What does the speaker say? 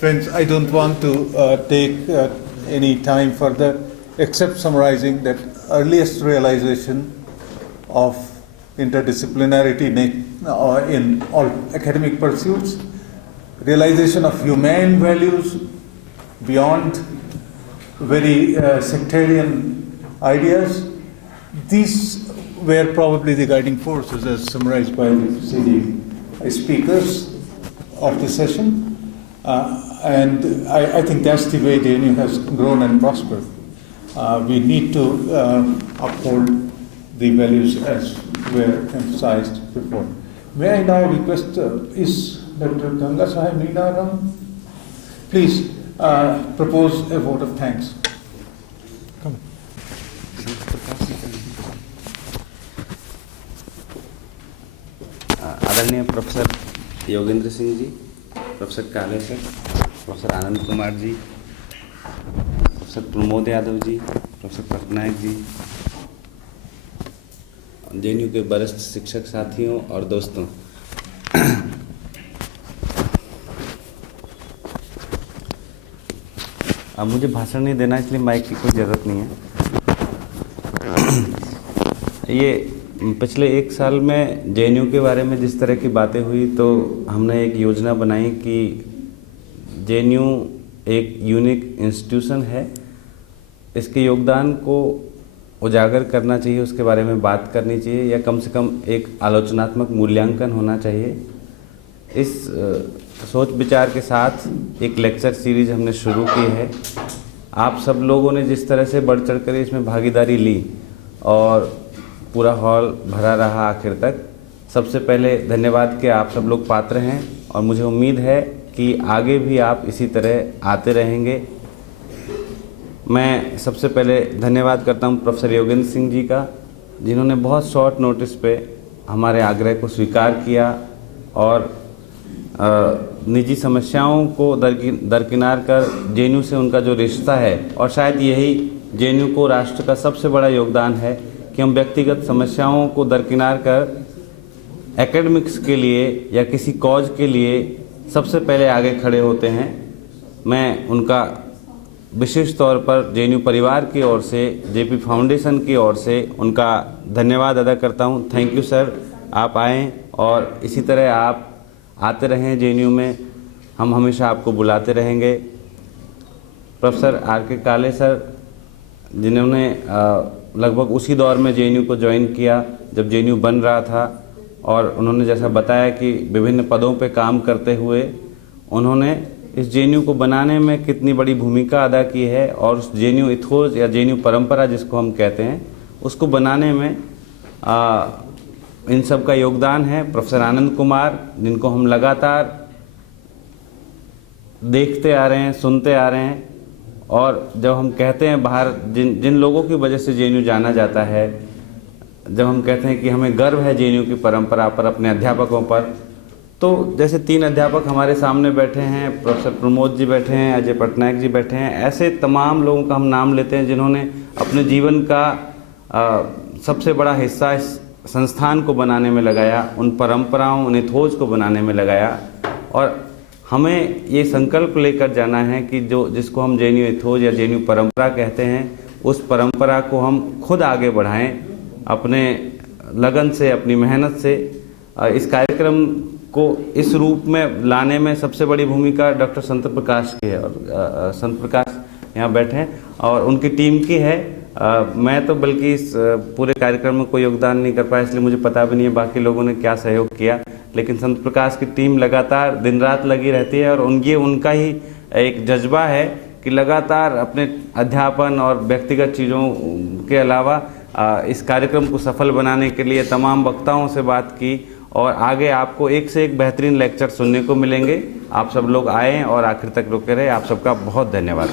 Friends, I don't want to take any time further except summarizing that earliest realization of interdisciplinarity in all academic pursuits, realization of humane values beyond very sectarian ideas. These were probably the guiding forces as summarized by the CD speakers of the session. And I think that's the way JNU has grown and prospered. We need to uphold the values as were emphasized before. May I now request, is Dr. Ganga Sahib Meena around? Please propose a vote of thanks. Come. आदरणीय professor Yogendra Singh ji, professor काले sir, professor Anand Kumar ji, professor Pramod Yadav ji, professor Patnaik ji, JNU के वरिष्ठ शिक्षक साथियों और दोस्तों, अब मुझे भाषण नहीं देना इसलिए माइक की कोई ज़रूरत नहीं है। ये पिछले एक साल में जेएनयू के बारे में जिस तरह की बातें हुई तो हमने एक योजना बनाई कि जेएनयू एक यूनिक इंस्टीट्यूशन है, इसके योगदान को उजागर करना चाहिए, उसके बारे में बात करनी चाहिए या कम से कम एक आलोचनात्मक मूल्यांकन होना चाहिए। इस सोच विचार के साथ एक लेक्चर सीरीज हमने शुरू की है। आप सब लोगों ने जिस तरह से बढ़ चढ़ कर इसमें भागीदारी ली और पूरा हॉल भरा रहा आखिर तक, सबसे पहले धन्यवाद के आप सब लोग पात्र हैं और मुझे उम्मीद है कि आगे भी आप इसी तरह आते रहेंगे। मैं सबसे पहले धन्यवाद करता हूं प्रोफेसर योगेंद्र सिंह जी का, जिन्होंने बहुत शॉर्ट नोटिस पे हमारे आग्रह को स्वीकार किया और निजी समस्याओं को दरकिनार कर जेएनयू से उनका जो रिश्ता है, और शायद यही जेएनयू को राष्ट्र का सबसे बड़ा योगदान है कि हम व्यक्तिगत समस्याओं को दरकिनार कर एकेडमिक्स के लिए या किसी कॉज के लिए सबसे पहले आगे खड़े होते हैं। मैं उनका विशेष तौर पर जेएनयू परिवार की ओर से, जेपी फाउंडेशन की ओर से उनका धन्यवाद अदा करता हूं। थैंक यू सर, आप आएँ और इसी तरह आप आते रहें जेएनयू में, हम हमेशा आपको बुलाते रहेंगे। प्रोफेसर आर के काले सर, जिन्होंने लगभग उसी दौर में जेएनयू को ज्वाइन किया जब जेएनयू बन रहा था, और उन्होंने जैसा बताया कि विभिन्न पदों पे काम करते हुए उन्होंने इस जेएनयू को बनाने में कितनी बड़ी भूमिका अदा की है, और उस जेएनयू इथोस या जेएनयू परंपरा जिसको हम कहते हैं उसको बनाने में इन सब का योगदान है। प्रोफेसर आनंद कुमार, जिनको हम लगातार देखते आ रहे हैं, सुनते आ रहे हैं, और जब हम कहते हैं बाहर जिन लोगों की वजह से जेएनयू जाना जाता है, जब हम कहते हैं कि हमें गर्व है जेएनयू की परंपरा पर, अपने अध्यापकों पर, तो जैसे 3 अध्यापक हमारे सामने बैठे हैं, प्रोफेसर प्रमोद जी बैठे हैं, अजय पटनायक जी बैठे हैं, ऐसे तमाम लोगों का हम नाम लेते हैं जिन्होंने अपने जीवन का सबसे बड़ा हिस्सा इस संस्थान को बनाने में लगाया, उन परंपराओं, उन इथोज को बनाने में लगाया। और हमें ये संकल्प लेकर जाना है कि जिसको हम जेएनयू इथोज या जेएनयू परंपरा कहते हैं, उस परंपरा को हम खुद आगे बढ़ाएं अपने लगन से, अपनी मेहनत से। इस कार्यक्रम को इस रूप में लाने में सबसे बड़ी भूमिका डॉक्टर संत प्रकाश की है, और संत प्रकाश यहाँ बैठे हैं और उनकी टीम की है। मैं तो बल्कि इस पूरे कार्यक्रम में कोई योगदान नहीं कर पाया, इसलिए मुझे पता भी नहीं है बाकी लोगों ने क्या सहयोग किया, लेकिन संत प्रकाश की टीम लगातार दिन रात लगी रहती है और उनका ही एक जज्बा है कि लगातार अपने अध्यापन और व्यक्तिगत चीज़ों के अलावा इस कार्यक्रम को सफल बनाने के लिए तमाम वक्ताओं से बात की, और आगे आपको एक से एक बेहतरीन लेक्चर सुनने को मिलेंगे। आप सब लोग आएँ और आखिर तक रुके रहे। आप सबका बहुत धन्यवाद।